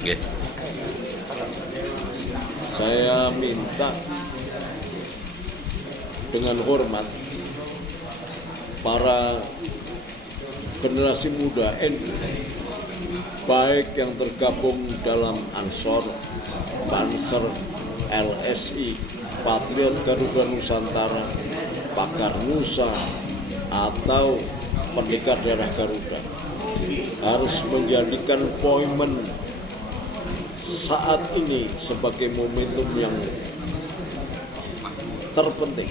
Nggih. Saya minta dengan hormat para generasi muda NU, baik yang tergabung dalam Ansor, Banser, LSI, Patriot Garuda Nusantara, Pakar Nusa, atau Pendekar Darah Garuda, harus menjadikan poimen saat ini sebagai momentum yang terpenting.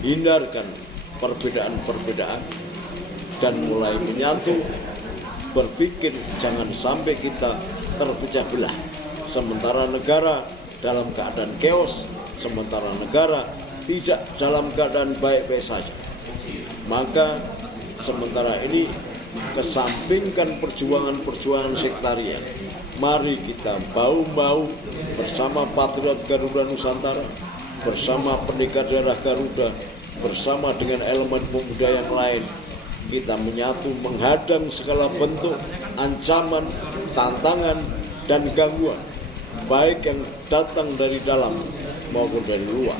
Hindarkan perbedaan-perbedaan dan mulai menyatu, berpikir jangan sampai kita terpecah belah. Sementara negara dalam keadaan chaos, sementara negara tidak dalam keadaan baik-baik saja. Maka sementara ini kesampingkan perjuangan-perjuangan sektarian. Mari kita bahu-bahu bersama Patriot Garuda Nusantara, bersama Pendekar Darah Garuda, bersama dengan elemen pemuda yang lain. Kita menyatu menghadang segala bentuk ancaman, tantangan, dan gangguan, baik yang datang dari dalam maupun dari luar,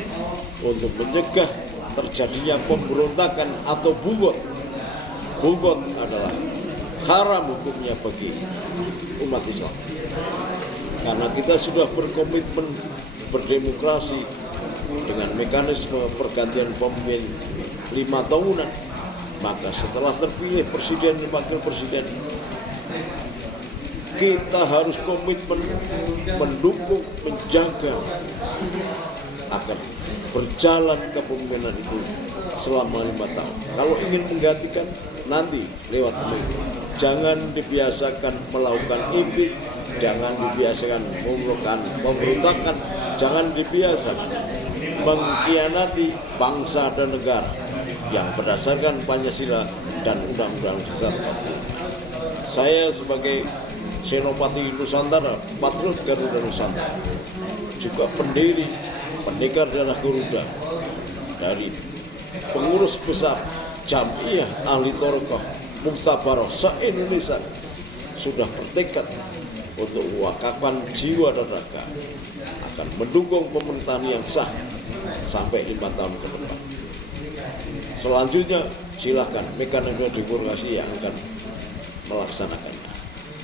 untuk mencegah terjadinya pemberontakan atau bugot. Bugot adalah haram hukumnya bagi umat Islam. Karena kita sudah berkomitmen berdemokrasi dengan mekanisme pergantian pemimpin 5 tahunan, maka setelah terpilih presiden dan wakil presiden, kita harus komitmen mendukung, menjaga agar berjalan kepemimpinan itu selama 5 tahun. Kalau ingin menggantikan, nanti lewat pemilu. Jangan dibiasakan melakukan impeach, jangan dibiasakan melakukan pemberontakan, jangan dibiasakan mengkhianati bangsa dan negara yang berdasarkan Pancasila dan Undang-Undang Dasar 45. Saya sebagai Senopati Nusantara, Patriot Garuda Nusantara, juga pendiri Pendekar Darah Garuda, dari pengurus besar Jamiah Ahli Thoroqoh Muktabaroh se-Indonesia, sudah bertekad untuk mewakafkan jiwa dan raga akan mendukung pemerintahan yang sah sampai 5 tahun ke depan. Selanjutnya silahkan mekanisme demokrasi yang akan melaksanakannya.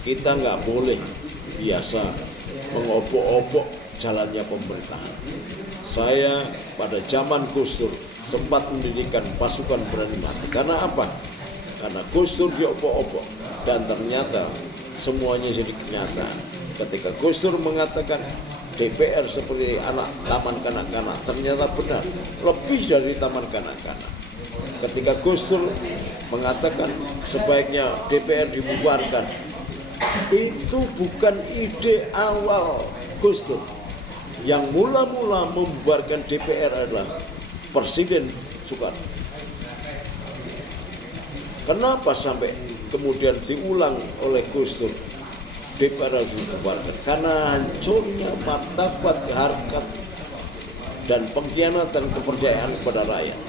Kita nggak boleh biasa mengobok-obok jalannya pemerintahan. Saya pada zaman Gus Dur sempat mendirikan pasukan berani mati. Karena apa? Karena Gus Dur diobok-obok dan ternyata semuanya jadi kenyataan. Ketika Gus Dur mengatakan DPR seperti anak taman kanak-kanak, ternyata benar, lebih dari taman kanak-kanak. Ketika Gus Dur mengatakan sebaiknya DPR dibubarkan, itu bukan ide awal Gus Dur. Yang mula-mula membubarkan DPR adalah Presiden Soekarno. Kenapa sampai kemudian diulang oleh Gus Dur DPR harus dibubarkan? Karena hancurnya martabat, harkat, dan pengkhianatan kepercayaan kepada rakyat.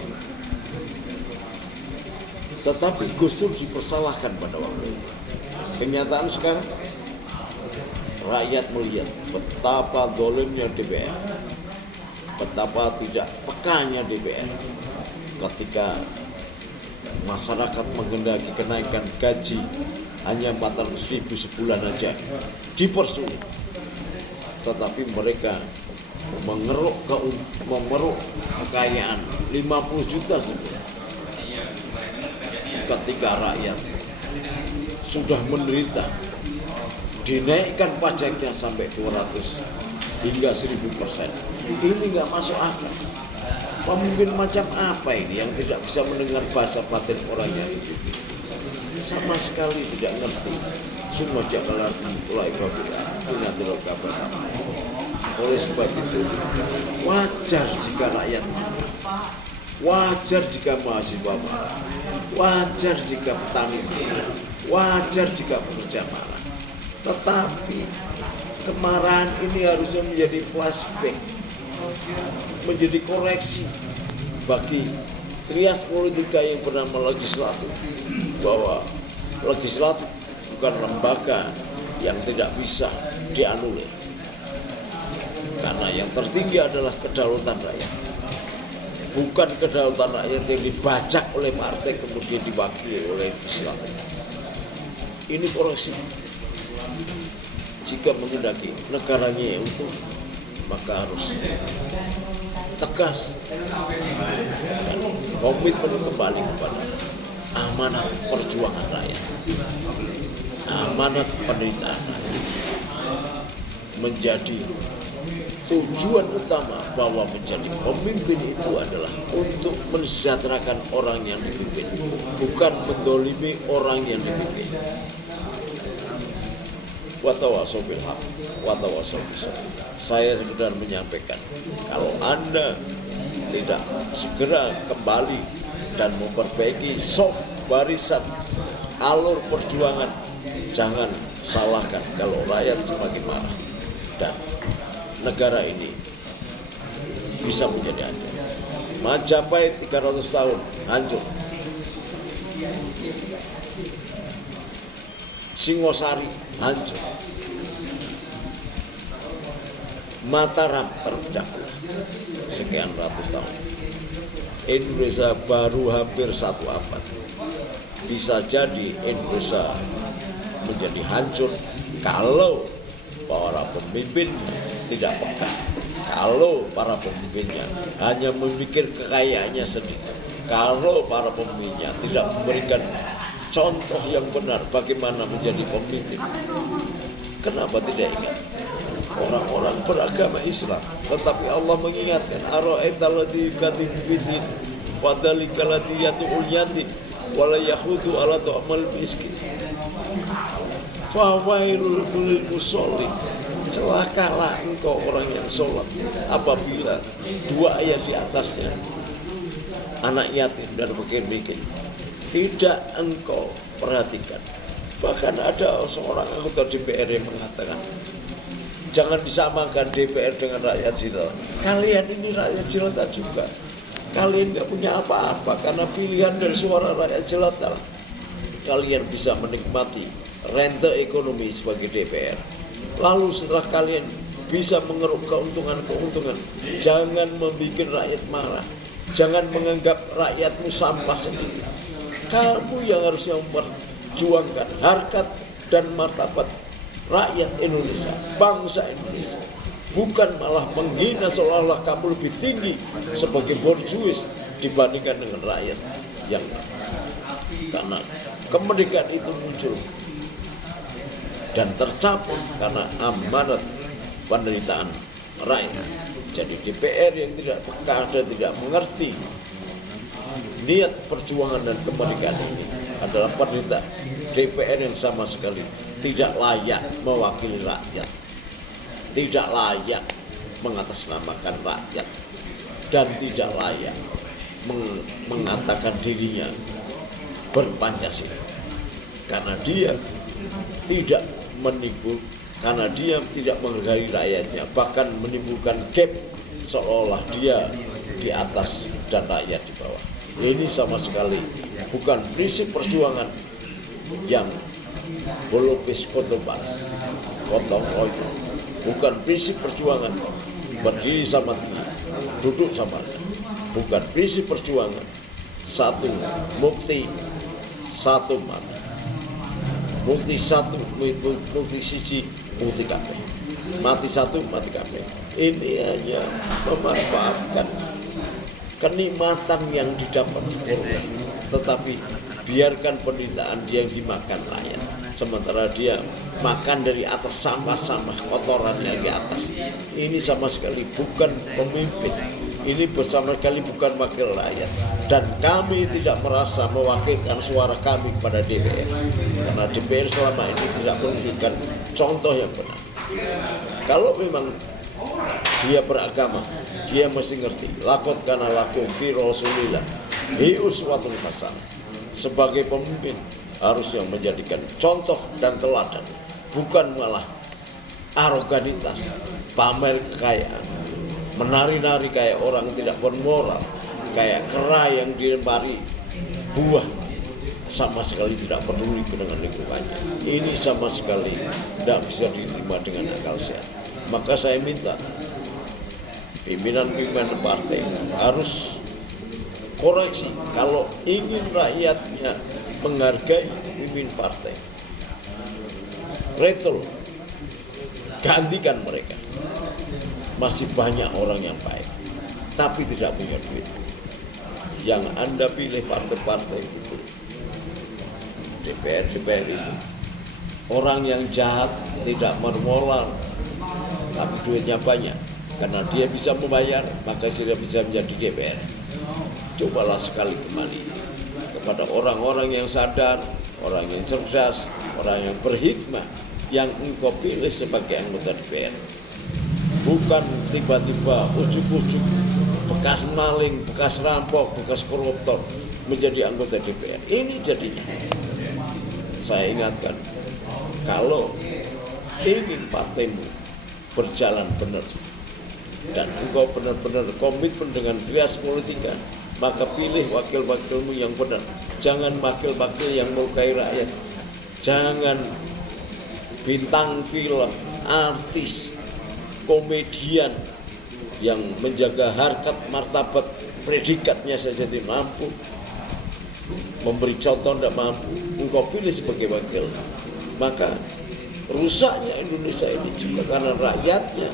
Tetapi Gus Dur dipersalahkan pada waktu itu. Kenyataan sekarang, rakyat melihat betapa dolimnya DPR, betapa tidak pekanya DPR ketika masyarakat menghendaki kenaikan gaji hanya 400.000 sebulan aja dipersulit, tetapi mereka memeruk kekayaan 50 juta sebulan ketika rakyat sudah menderita. Dinaikkan pajaknya sampai 200 hingga 1000%. Ini nggak masuk akal. Pemimpin macam apa ini yang tidak bisa mendengar bahasa batin orang yang hidup? Sama sekali tidak ngerti. Semua jakalah mulai babila. Oleh sebab itu, wajar jika rakyat marah, wajar jika mahasiswa marah, wajar jika petani marah, wajar jika pekerja marah. Tetapi kemarahan ini harusnya menjadi flashback, menjadi koreksi bagi trias politika yang bernama legislatif, bahwa legislatif bukan lembaga yang tidak bisa dianulir. Karena yang tertinggi adalah kedaulatan rakyat. Bukan kedaulatan rakyat yang dibajak oleh partai kemudian diwakili oleh Islam. Ini korupsi. Jika menghendaki negaranya yang utuh, maka harus tegas dan komitmen kembali kepada amanat perjuangan rakyat, amanat penderitaan rakyat, menjadi tujuan utama bahwa menjadi pemimpin itu adalah untuk mensejahterakan orang yang dipimpin, bukan mendolimi orang yang dipimpin. Watawasau bil haq, watawasau bis sabr. Saya sekedar menyampaikan, kalau Anda tidak segera kembali dan memperbaiki soft barisan alur perjuangan, jangan salahkan kalau rakyat semakin marah dan negara ini bisa menjadi hancur. Majapahit 300 tahun hancur. Singosari hancur. Mataram terpecah belah sekian ratus tahun. Indonesia baru hampir 1 abad. Bisa jadi Indonesia menjadi hancur kalau para pemimpin tidak peka, kalau para pemimpinnya hanya memikir kekayaannya sendiri, kalau para pemimpinnya tidak memberikan contoh yang benar bagaimana menjadi pemimpin. Kenapa tidak ingat orang-orang beragama Islam? Tetapi Allah mengingatkan, ara'aital ladzi yukadzibu bid-din fadzalikal ladzi yad'ul yatim wa la yakhudu ala ta'amal miskin fawailul lil musallin. Celakalah engkau orang yang sholat apabila 2 ayat di atasnya anak yatim dan fakir miskin tidak engkau perhatikan. Bahkan ada seorang anggota DPR yang mengatakan, jangan disamakan DPR dengan rakyat jelata. Kalian ini rakyat jelata juga. Kalian nggak punya apa-apa karena pilihan dari suara rakyat jelata. Kalian bisa menikmati rente ekonomi sebagai DPR. Lalu setelah kalian bisa mengeruk keuntungan-keuntungan, jangan membuat rakyat marah. Jangan menganggap rakyatmu sampah sendiri. Kamu yang harusnya memperjuangkan harkat dan martabat rakyat Indonesia, bangsa Indonesia. Bukan malah menghina seolah-olah kamu lebih tinggi sebagai borjuis dibandingkan dengan rakyat yang karena kemerdekaan itu muncul dan tercapai karena amanat penderitaan rakyat. Jadi DPR yang tidak peka dan tidak mengerti niat perjuangan dan kemerdekaan ini adalah penderitaan. DPR yang sama sekali tidak layak mewakili rakyat, tidak layak mengatasnamakan rakyat, dan tidak layak mengatakan dirinya berpancasila. Karena dia tidak menimbul, karena dia tidak menghargai rakyatnya, bahkan menimbulkan gap seolah dia di atas dan rakyat di bawah. Ini sama sekali bukan prinsip perjuangan yang bolopis kontobas, kotong royong. Bukan prinsip perjuangan berdiri sama tinggi, duduk sama rendah. Bukan prinsip perjuangan satu mukti, satu mati. Mukti satu, mukti siji, mukti kabeh. Mati satu, mati kabeh. Ini hanya memanfaatkan kenikmatan yang didapat di Korea, tetapi biarkan penderitaan dia yang dimakan rakyat, sementara dia makan dari atas sampah-sampah kotoran yang di atas. Ini sama sekali bukan pemimpin, ini bersama sekali bukan wakil rakyat, dan kami tidak merasa mewakilkan suara kami kepada DPR, karena DPR selama ini tidak menunjukkan contoh yang benar. Kalau memang dia beragama, dia mesti ngerti lakot kana lakum fi rasulillah hi uswatun hasanah. Sebagai pemimpin harusnya menjadikan contoh dan teladan, bukan malah aroganitas, pamer kekayaan, menari-nari kayak orang tidak bermoral, kayak kera yang dilempari buah sama sekali tidak peduli dengan lingkungannya. Ini sama sekali tidak bisa diterima dengan akal sehat. Maka saya minta pimpinan-pimpinan partai harus koreksi kalau ingin rakyatnya menghargai pemimpin partai. Retro, gantikan mereka. Masih banyak orang yang baik, tapi tidak punya duit. Yang Anda pilih partai-partai itu, DPR itu, orang yang jahat, tidak bermoral, tapi duitnya banyak. Karena dia bisa membayar, maka dia bisa menjadi DPR. Cobalah sekali kembali kepada orang-orang yang sadar, orang yang cerdas, orang yang berhikmah, yang engkau pilih sebagai anggota DPR. Bukan tiba-tiba ujuk-ujuk bekas maling, bekas rampok, bekas koruptor menjadi anggota DPR. Ini jadinya. Saya ingatkan, kalau ingin partaimu berjalan benar dan engkau benar-benar komitmen dengan trias politika, maka pilih wakil-wakilmu yang benar. Jangan wakil-wakil yang melukai rakyat. Jangan bintang film, artis, komedian yang menjaga harkat martabat predikatnya saja tidak mampu, memberi contoh tidak mampu, engkau pilih sebagai wakil. Maka rusaknya Indonesia ini juga karena rakyatnya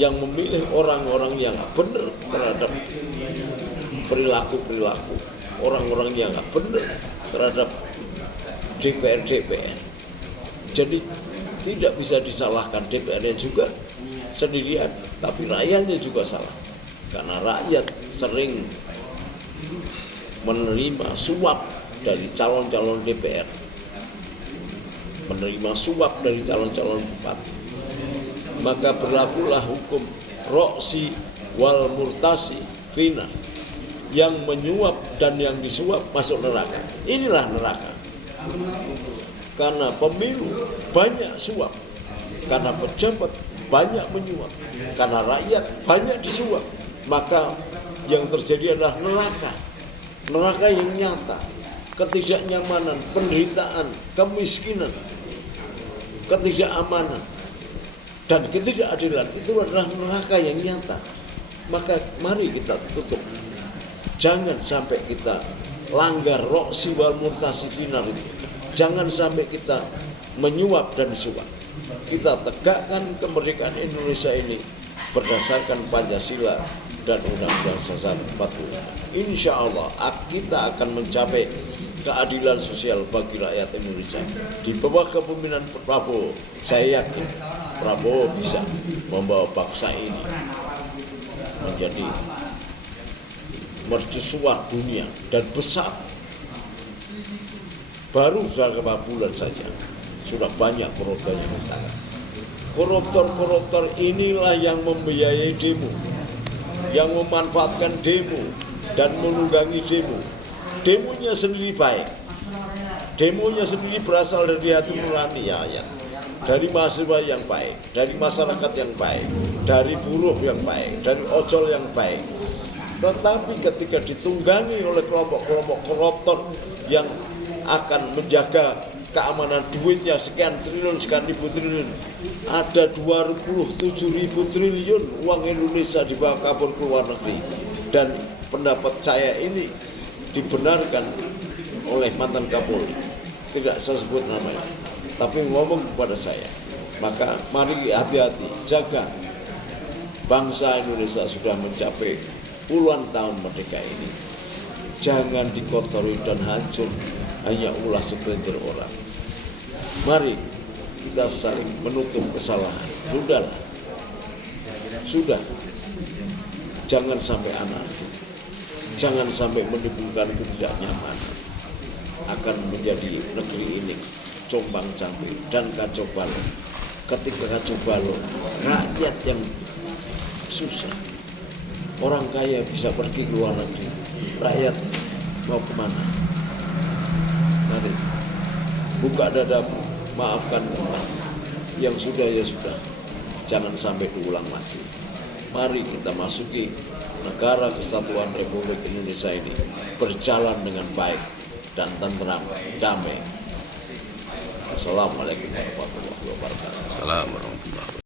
yang memilih orang-orang yang benar terhadap perilaku-perilaku, orang-orang yang benar terhadap DPR. Jadi tidak bisa disalahkan DPR-nya juga sendirian, tapi rakyatnya juga salah. Karena rakyat sering menerima suap dari calon-calon DPR, menerima suap dari calon-calon bupati. Maka berlakulah hukum roksi wal murtasi fina, yang menyuap dan yang disuap masuk neraka. Inilah neraka. Karena pemilu banyak suap, karena pejabat banyak menyuap, karena rakyat banyak disuap, maka yang terjadi adalah neraka yang nyata, ketidaknyamanan, penderitaan, kemiskinan, ketidakamanan, dan ketidakadilan. Itu adalah neraka yang nyata. Maka mari kita tutup, jangan sampai kita langgar roksi wal murtasi finar itu. Jangan sampai kita menyuap dan disuap. Kita tegakkan kemerdekaan Indonesia ini berdasarkan Pancasila dan Undang-Undang Dasar 45. Insya Allah kita akan mencapai keadilan sosial bagi rakyat Indonesia. Di bawah kepemimpinan Prabowo, saya yakin Prabowo bisa membawa bangsa ini menjadi mercusuar dunia dan besar. Baru beberapa bulan saja sudah banyak koruptor yang ditangkap. Koruptor-koruptor inilah yang membiayai demo, yang memanfaatkan demo dan menunggangi demo. Demonya sendiri baik, demonya sendiri berasal dari hati nurani rakyat, dari mahasiswa yang baik, dari masyarakat yang baik, dari buruh yang baik, dari ojol yang baik. Tetapi ketika ditunggangi oleh kelompok-kelompok koruptor yang akan menjaga keamanan duitnya sekian triliun, sekian ribu triliun, ada 27.000 triliun uang Indonesia dibawa kabur ke luar negeri. Dan pendapat saya ini dibenarkan oleh mantan Kapolri, tidak saya sebut namanya, tapi ngomong kepada saya. Maka mari hati-hati, jaga. Bangsa Indonesia sudah mencapai puluhan tahun merdeka ini, jangan dikotori dan hancur hanya ulah segelintir orang. Mari kita saling menutup kesalahan. Sudah. Jangan sampai jangan sampai menimbulkan ketidaknyamanan. Akan menjadi negeri ini compang-camping dan kacau balau. Ketika kacau balau, rakyat yang susah, orang kaya bisa pergi ke luar negeri, rakyat mau kemana? Mari buka dadamu, maafkan kita. Yang sudah ya sudah, jangan sampai diulang lagi. Mari kita masuki negara kesatuan Republik Indonesia ini berjalan dengan baik, dan tentram, damai. Assalamualaikum warahmatullahi wabarakatuh. Assalamualaikum warahmatullahi wabarakatuh.